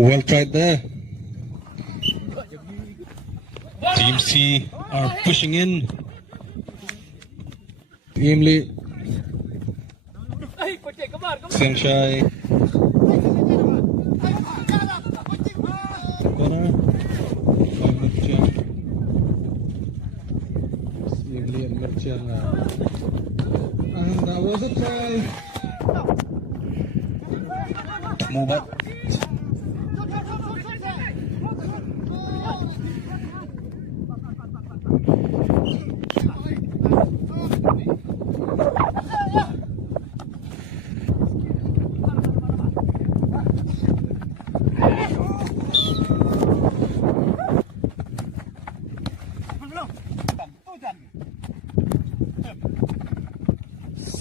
Well tried there. Team C are pushing in. Team Lee. Siang Shai. Corner. Merchant. Team Lee and Merchant. And that was a try. Move up.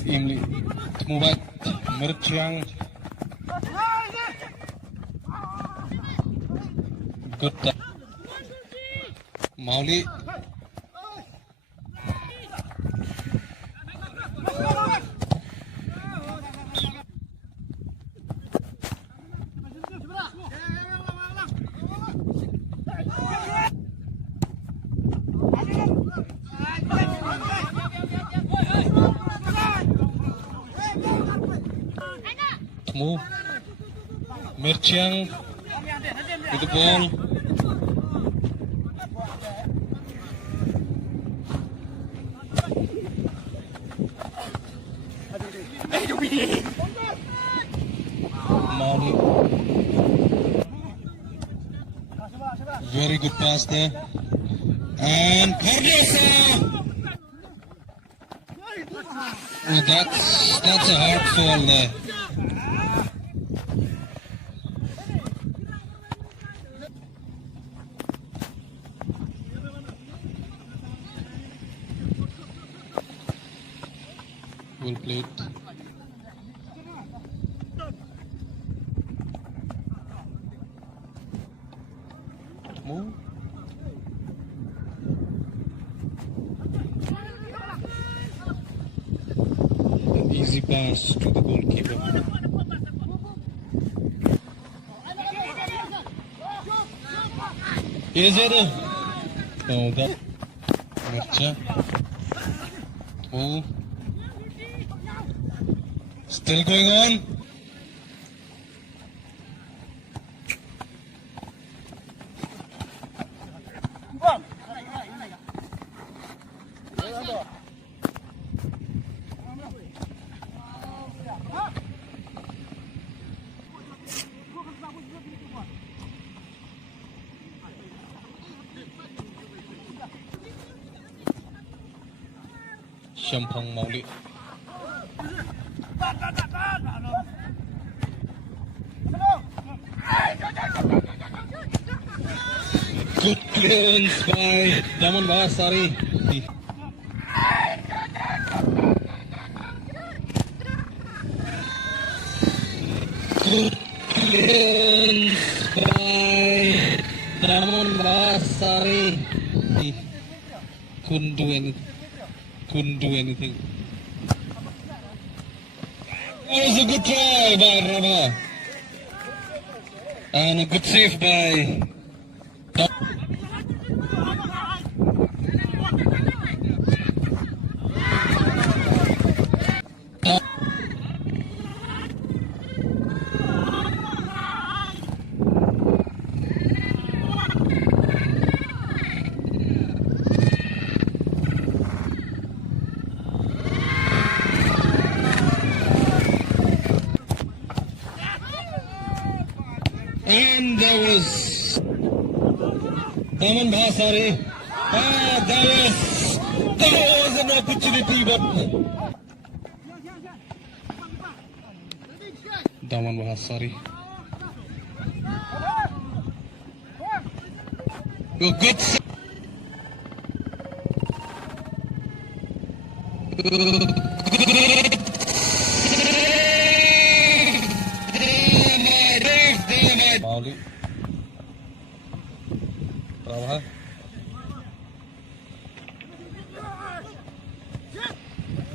Imli, Mubat, Merchang. Good. Mauli. Move. Merchang with the ball. Mauli. Very good pass there. And Pardiosa! Oh, that's a hard fall there. Well played. Move. An easy pass to the goalkeeper. Is it? Oh, that. Gotcha. Move. Still going on. Shampang Mauli. Good clearance by Daman Bahasari. Good clearance by Daman Bahasari. He couldn't do anything. That was a good try by Rama. And a good save by and that was Daman Bahasari. That was an opportunity, but Daman Bahasari. Good. Mauli. Rabha.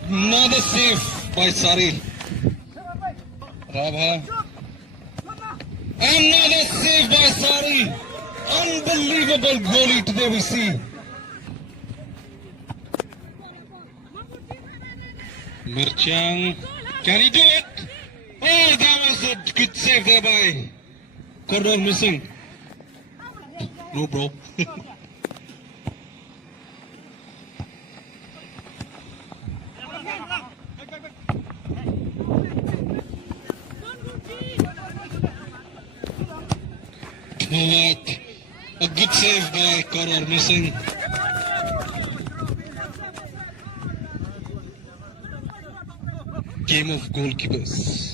Another save by Sari. Rabha. Another save by Sari. Unbelievable goalie today we see. Mairang, can he do it? Oh, that was a good save there by corner missing. No, bro. What? A good save by corner missing. Game of goalkeepers.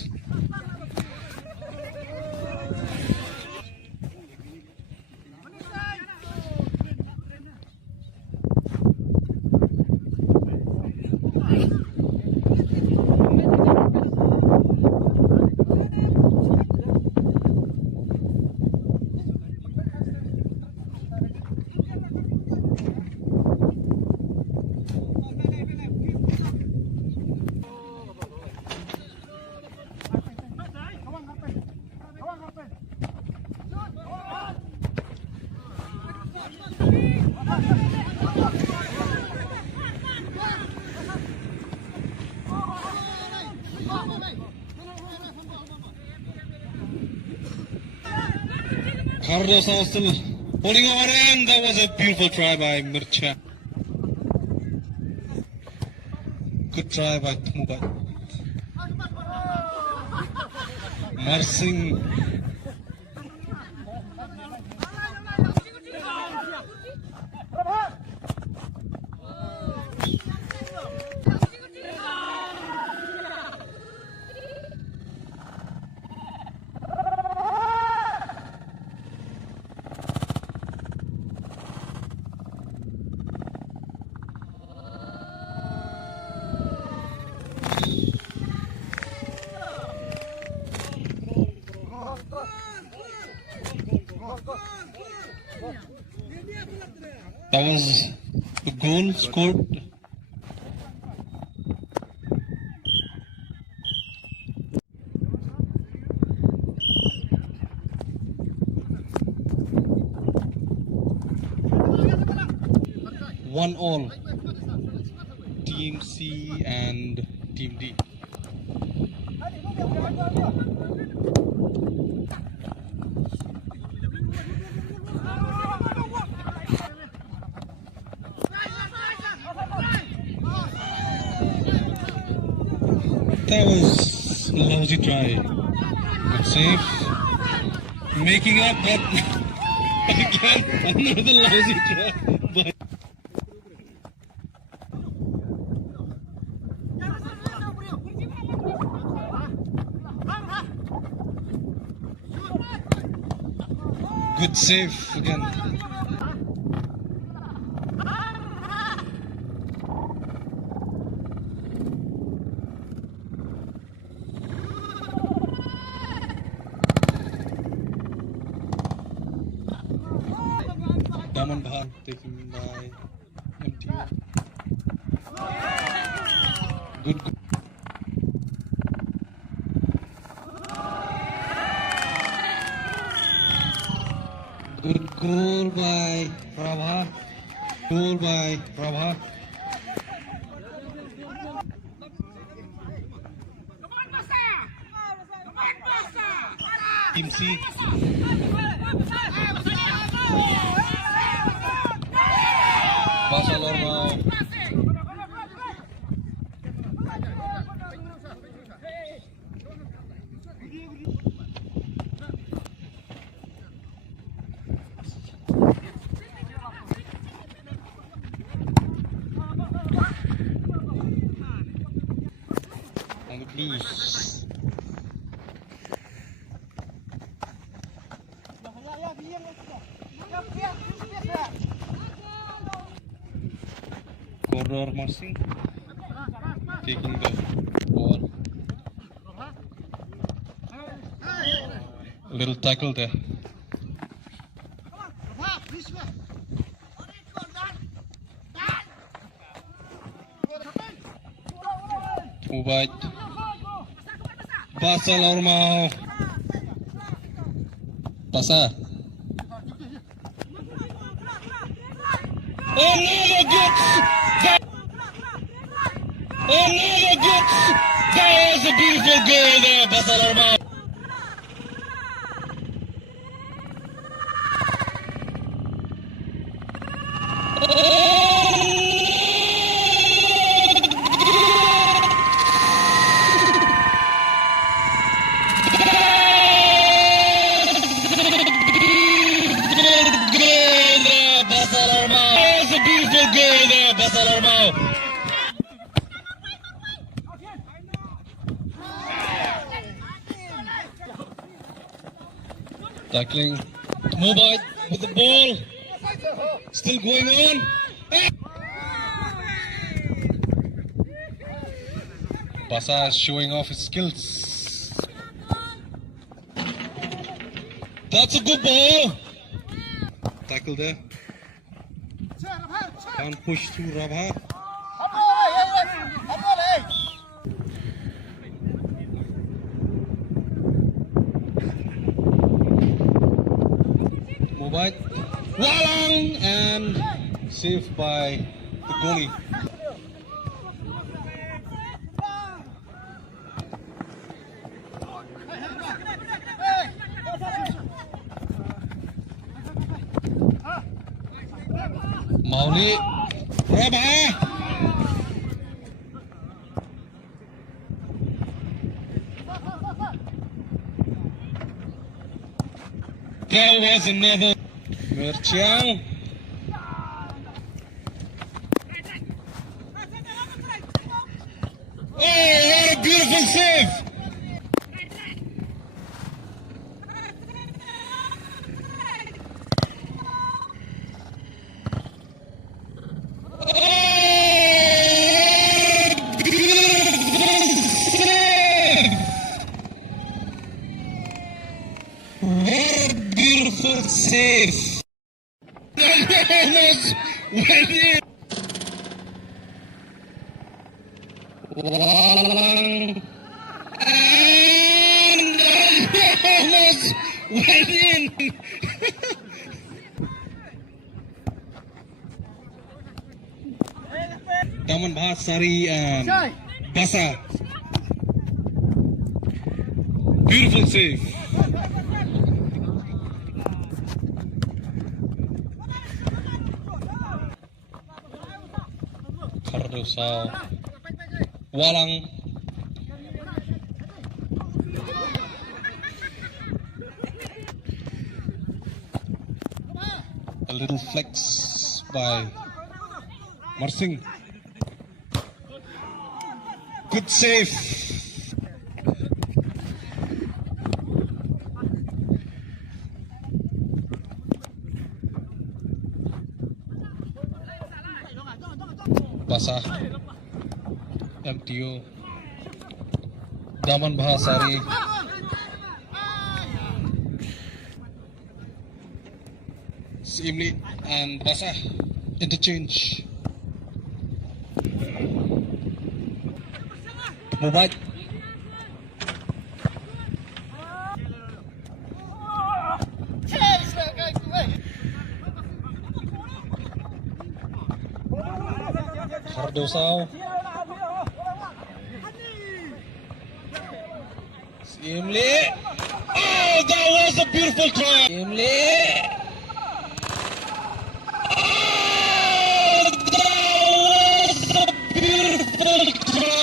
Carlos are still holding on, and that was a beautiful try by Mairang. Good try by Tumubat. Marsing. That was a goal scored. One all. Team C and Team D. That was a lousy try. Good save. Making up, but again another lousy try. But good save again. Daman Bahan taken by MTO. Good. Good goal by Prabha. Goal by Prabha. Team C. Barcelona. On the Blues. Corner Marsing taking the ball. A little tackle there. Ubat Barcelona. Pasar. Another good. Another good. That was a beautiful goal there, Pasar Armao. Tackling Mobile with the ball. Still going on. Basa showing off his skills. That's a good ball. Tackle there. Can't push through Rabha. Mobile. Walang and saved by the goalie. Mauli. Rabha. That was another Mairang. Oh, what a beautiful save! Safe. Almost went in. Walang. And almost went in. Taman Bahasari and Basa. Beautiful save. So, Walang. A little flex by Marsing. Good save. Basa MTO Daman Bahasari Syiem and Basa interchange. Mobile. Hardosao. Syiem. Oh, that was a beautiful try. Syiem. Oh, that was a beautiful try.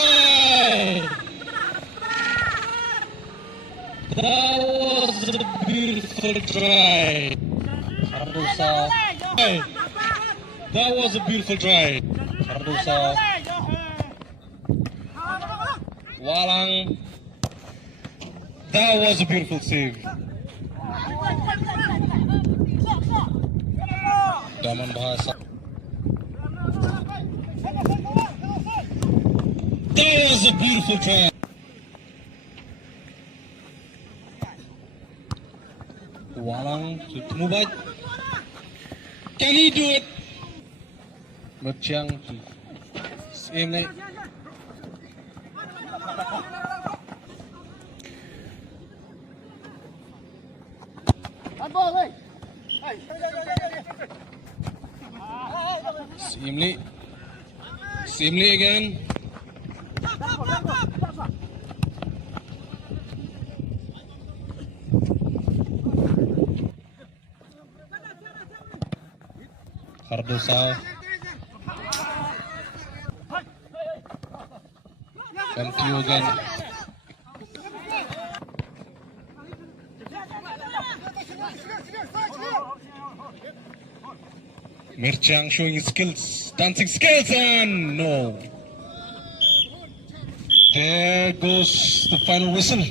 That was a beautiful try. Hardosao. That was a beautiful try. Hardosao. Walang. That was a beautiful save. Daman Bahasa. That was a beautiful try. Walang to Mubad. Can he do it? Mairang to Syiem. Syiem again. Cardosa. Thank you again. Mairang showing his skills, dancing skills, and no. There goes the final whistle.